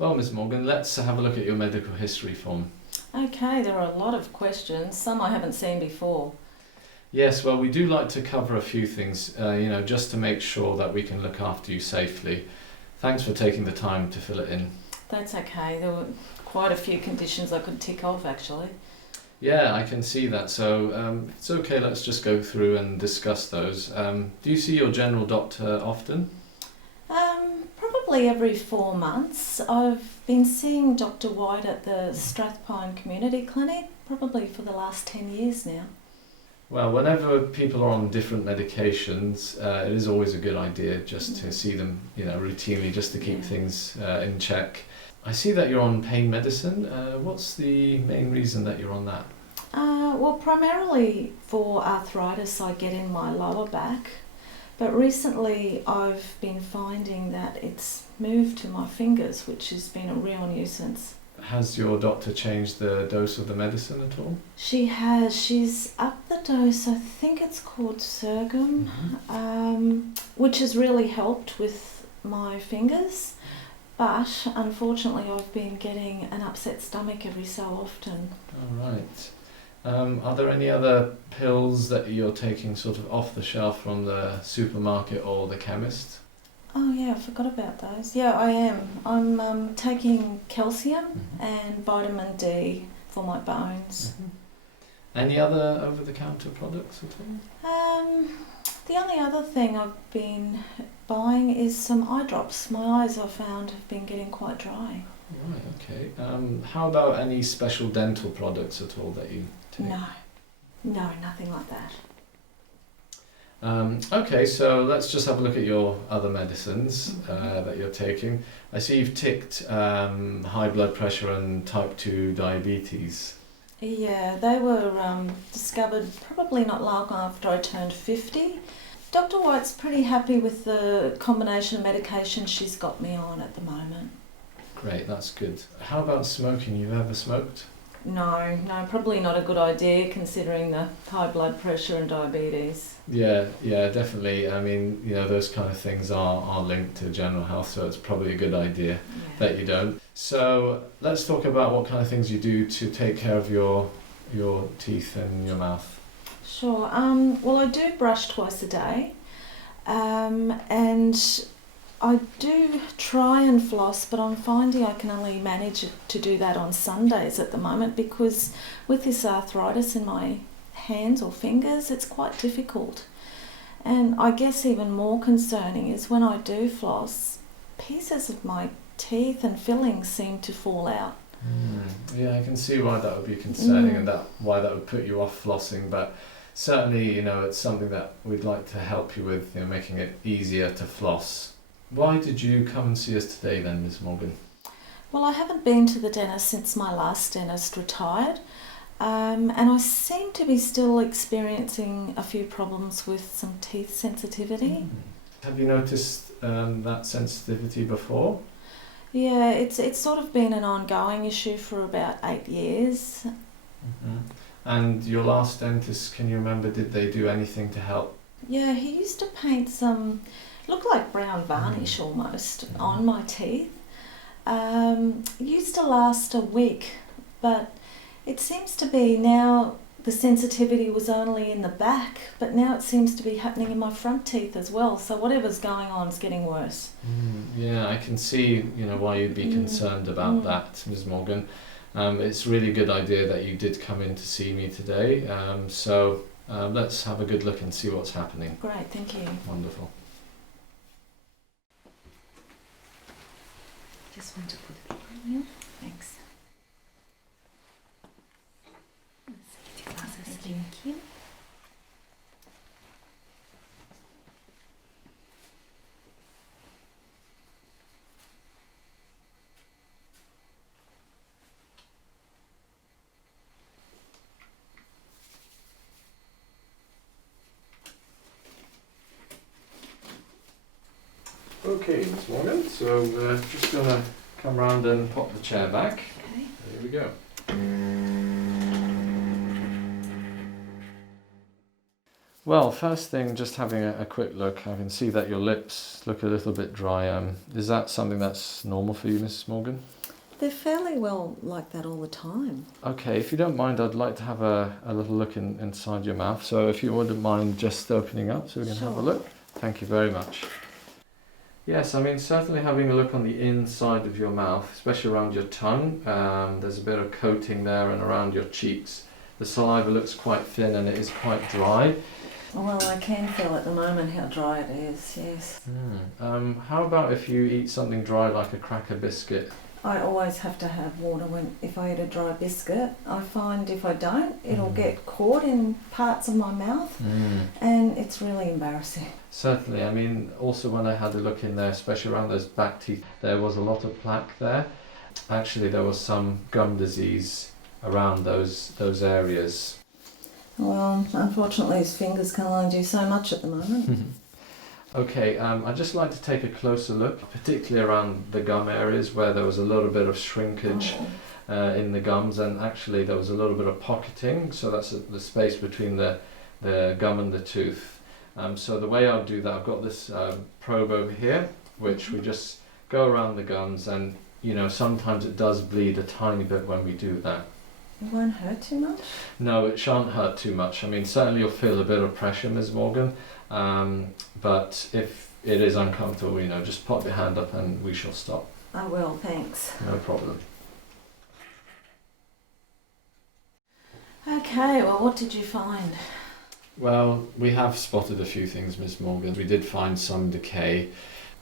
Well, Ms. Morgan, let's have a look at your medical history form. Okay, there are a lot of questions, some I haven't seen before. Yes, well, we do like to cover a few things, just to make sure that we can look after you safely. Thanks for taking the time to fill it in. That's okay, there were quite a few conditions I could tick off actually. Yeah, I can see that. So it's okay, let's just go through and discuss those. Do you see your general doctor often? Probably every 4 months. I've been seeing Dr. White at the Strathpine Community Clinic, probably for the last 10 years now. Well, whenever people are on different medications, it is always a good idea just to see them, routinely, just to keep things in check. I see that you're on pain medicine. What's the main reason that you're on that? Well, primarily for arthritis I get in my lower back, but recently I've been finding that it's moved to my fingers, which has been a real nuisance. Has your doctor changed the dose of the medicine at all? She has. She's upped the dose. I think it's called Sergum, which has really helped with my fingers. But unfortunately, I've been getting an upset stomach every so often. All right. Are there any other pills that you're taking sort of off the shelf from the supermarket or the chemist? Oh yeah, I forgot about those. Yeah, I am. I'm taking calcium and vitamin D for my bones. Any other over-the-counter products at all? The only other thing I've been buying is some eye drops. My eyes, I've found, have been getting quite dry. Right, okay. How about any special dental products at all that you take? No, nothing like that. Okay, so let's just have a look at your other medicines that you're taking. I see you've ticked high blood pressure and type 2 diabetes. Yeah, they were discovered probably not long after I turned 50. Dr. White's pretty happy with the combination of medication she's got me on at the moment. Great, that's good. How about smoking? You ever smoked? No, probably not a good idea considering the high blood pressure and diabetes. Yeah, definitely. I mean, those kind of things are linked to general health, so it's probably a good idea that you don't. So let's talk about what kind of things you do to take care of your teeth and your mouth. Sure. Well, I do brush twice a day, and I do try and floss, but I'm finding I can only manage to do that on Sundays at the moment because with this arthritis in my hands or fingers, it's quite difficult. And I guess even more concerning is when I do floss, pieces of my teeth and fillings seem to fall out. Yeah, I can see why that would be concerning and why that would put you off flossing, but certainly, it's something that we'd like to help you with, making it easier to floss. Why did you come and see us today then, Ms. Morgan? Well, I haven't been to the dentist since my last dentist retired, and I seem to be still experiencing a few problems with some teeth sensitivity. Have you noticed that sensitivity before? Yeah, it's sort of been an ongoing issue for about 8 years. And your last dentist, can you remember, did they do anything to help? Yeah, he used to paint some, looked like brown varnish almost, on my teeth. It used to last a week, but it seems to be now the sensitivity was only in the back, but now it seems to be happening in my front teeth as well. So whatever's going on is getting worse. Yeah, I can see, why you'd be concerned about that, Ms. Morgan. It's a really good idea that you did come in to see me today. So let's have a good look and see what's happening. Great, thank you. Wonderful. Just want to put it on you. Thanks. Thank you. Okay, Ms. Morgan, so we're just going to come round and pop the chair back. Okay. There we go. Well, first thing, just having a quick look, I can see that your lips look a little bit dry. Is that something that's normal for you, Mrs. Morgan? They're fairly well like that all the time. Okay, if you don't mind, I'd like to have a little look inside your mouth. So if you wouldn't mind just opening up so we can have a Sure. look. Thank you very much. Yes, I mean, certainly having a look on the inside of your mouth, especially around your tongue, there's a bit of coating there, and around your cheeks. The saliva looks quite thin and it is quite dry. Well, I can feel at the moment how dry it is, yes. How about if you eat something dry like a cracker biscuit? I always have to have water if I eat a dry biscuit. I find if I don't, it'll get caught in parts of my mouth, and it's really embarrassing. Certainly, I mean, also when I had a look in there, especially around those back teeth, there was a lot of plaque there. Actually, there was some gum disease around those areas. Well, unfortunately, his fingers can only do so much at the moment. Okay, I'd just like to take a closer look, particularly around the gum areas where there was a little bit of shrinkage in the gums, and actually there was a little bit of pocketing, so that's the space between the gum and the tooth. So the way I'll do that, I've got this probe over here, which we just go around the gums, and you know, sometimes it does bleed a tiny bit when we do that. It won't hurt too much? No, it shan't hurt too much. I mean, certainly you'll feel a bit of pressure, Ms. Morgan, but if it is uncomfortable, you know, just pop your hand up and we shall stop. I will, thanks. No problem. Okay, well, what did you find? Well, we have spotted a few things, Ms. Morgan. We did find some decay,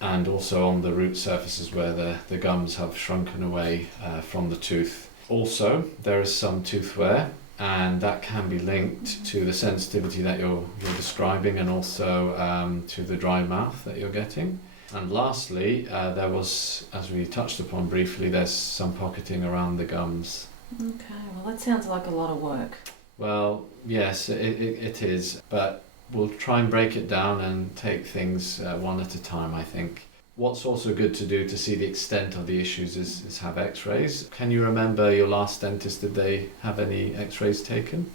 and also on the root surfaces where the gums have shrunken away from the tooth. Also, there is some tooth wear, and that can be linked to the sensitivity that you're describing, and also to the dry mouth that you're getting. And lastly, there was, as we touched upon briefly, there's some pocketing around the gums. Okay, well, that sounds like a lot of work. Well, yes, it is, but we'll try and break it down and take things one at a time, I think. What's also good to do to see the extent of the issues is have x-rays. Can you remember your last dentist? Did they have any x-rays taken?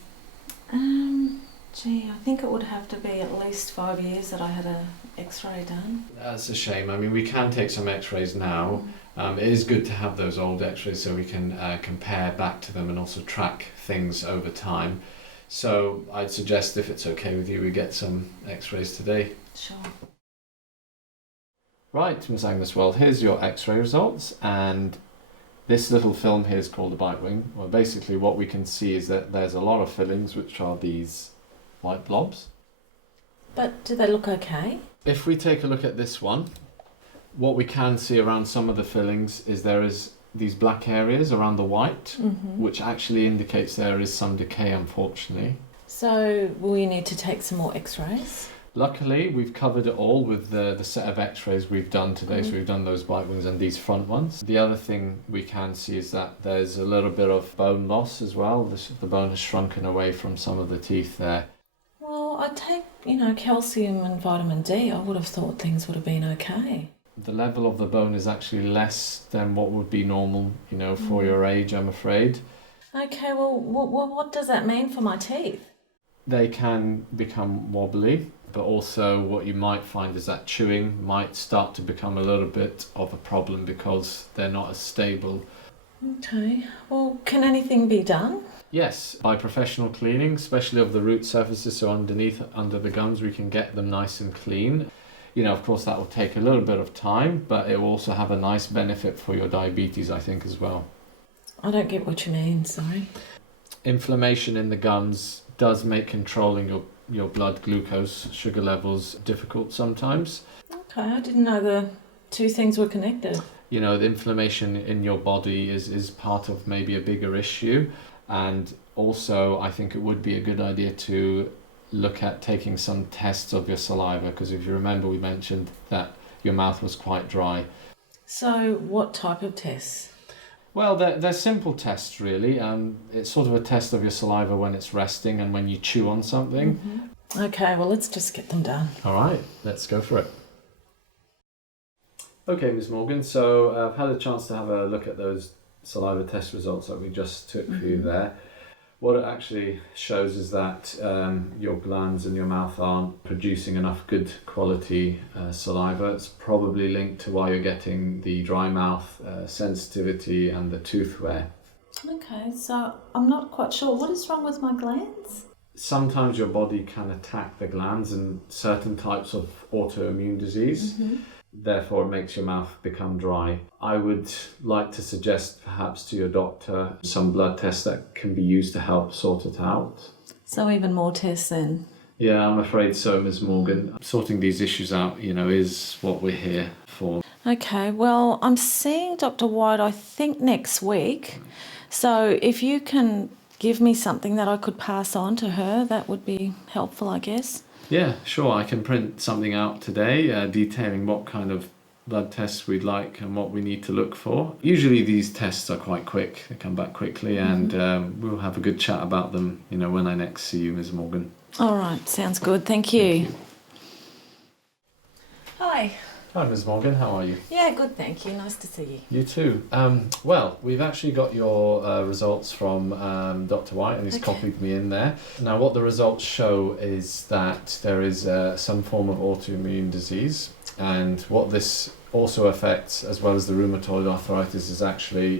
Gee, I think it would have to be at least 5 years that I had an x-ray done. That's a shame. I mean, we can take some x-rays now. It is good to have those old x-rays so we can compare back to them and also track things over time. So I'd suggest, if it's okay with you, we get some x-rays today. Sure. Right, Miss Agnes, well, here's your x-ray results, and this little film here is called a bite wing. Well, basically what we can see is that there's a lot of fillings, which are these white blobs. But do they look okay? If we take a look at this one, what we can see around some of the fillings is there is these black areas around the white, which actually indicates there is some decay, unfortunately. So will you need to take some more x-rays? Luckily, we've covered it all with the set of x-rays we've done today. So we've done those bite wings and these front ones. The other thing we can see is that there's a little bit of bone loss as well. The bone has shrunken away from some of the teeth there. Well, I take, calcium and vitamin D. I would have thought things would have been okay. The level of the bone is actually less than what would be normal, for your age, I'm afraid. Okay, well, what does that mean for my teeth? They can become wobbly, but also what you might find is that chewing might start to become a little bit of a problem because they're not as stable. Okay, well, can anything be done? Yes, by professional cleaning, especially of the root surfaces, so under the gums, we can get them nice and clean. Of course, that will take a little bit of time, but it will also have a nice benefit for your diabetes, I think, as well. I don't get what you mean, sorry. Inflammation in the gums does make controlling your blood glucose sugar levels difficult sometimes. Okay, I didn't know the two things were connected. The inflammation in your body is part of maybe a bigger issue, and also I think it would be a good idea to look at taking some tests of your saliva, because if you remember, we mentioned that your mouth was quite dry. So what type of tests? Well, they're simple tests, really. It's sort of a test of your saliva when it's resting and when you chew on something. Okay, well, let's just get them done. All right, let's go for it. Okay, Ms. Morgan, so I've had a chance to have a look at those saliva test results that we just took for you there. What it actually shows is that your glands in your mouth aren't producing enough good quality saliva. It's probably linked to why you're getting the dry mouth, sensitivity, and the tooth wear. Okay, so I'm not quite sure. What is wrong with my glands? Sometimes your body can attack the glands in certain types of autoimmune disease. Therefore, it makes your mouth become dry. I would like to suggest perhaps to your doctor some blood tests that can be used to help sort it out. So even more tests then? Yeah, I'm afraid so, Ms. Morgan. Sorting these issues out, is what we're here for. Okay, well, I'm seeing Dr. White, I think, next week. So if you can give me something that I could pass on to her, that would be helpful, I guess. Yeah, sure. I can print something out today detailing what kind of blood tests we'd like and what we need to look for. Usually these tests are quite quick. They come back quickly and we'll have a good chat about them, when I next see you, Ms. Morgan. All right, sounds good. Thank you. Hi. Hi, Ms. Morgan. How are you? Yeah, good, thank you. Nice to see you. You too. Well, we've actually got your results from Dr. White, and he's copied me in there. Now, what the results show is that there is some form of autoimmune disease, and what this also affects, as well as the rheumatoid arthritis, is actually,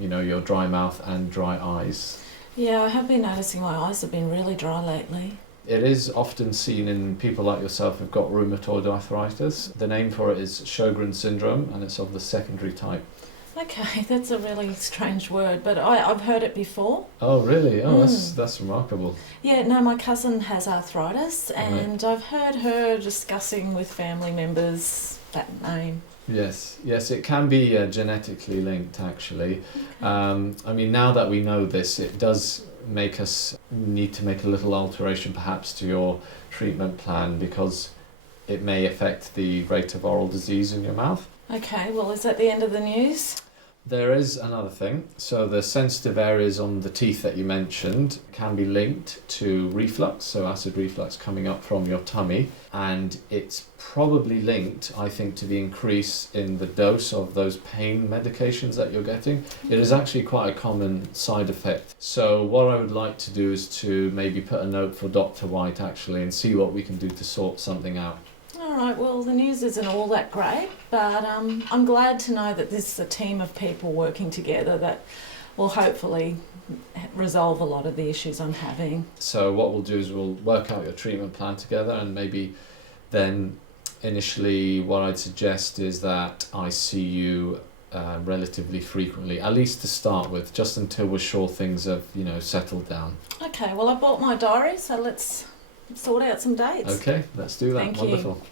your dry mouth and dry eyes. Yeah, I have been noticing my eyes have been really dry lately. It is often seen in people like yourself who've got rheumatoid arthritis. The name for it is Sjogren's syndrome, and it's of the secondary type. Okay, that's a really strange word, but I've heard it before. Oh, really? Oh, that's remarkable. Yeah, no, my cousin has arthritis, and I've heard her discussing with family members that name. Yes, it can be genetically linked, actually. Now that we know this, it does make us need to make a little alteration perhaps to your treatment plan, because it may affect the rate of oral disease in your mouth. Okay, well, is that the end of the news? There is another thing. So the sensitive areas on the teeth that you mentioned can be linked to reflux, so acid reflux coming up from your tummy, and it's probably linked, I think, to the increase in the dose of those pain medications that you're getting. It is actually quite a common side effect. So what I would like to do is to maybe put a note for Dr. White actually and see what we can do to sort something out. All right, well, the news isn't all that great, but I'm glad to know that this is a team of people working together that will hopefully resolve a lot of the issues I'm having. So what we'll do is we'll work out your treatment plan together, and maybe then initially what I'd suggest is that I see you relatively frequently, at least to start with, just until we're sure things have, settled down. Okay, well, I bought my diary, so let's sort out some dates. Okay, let's do that. Thank Wonderful. you.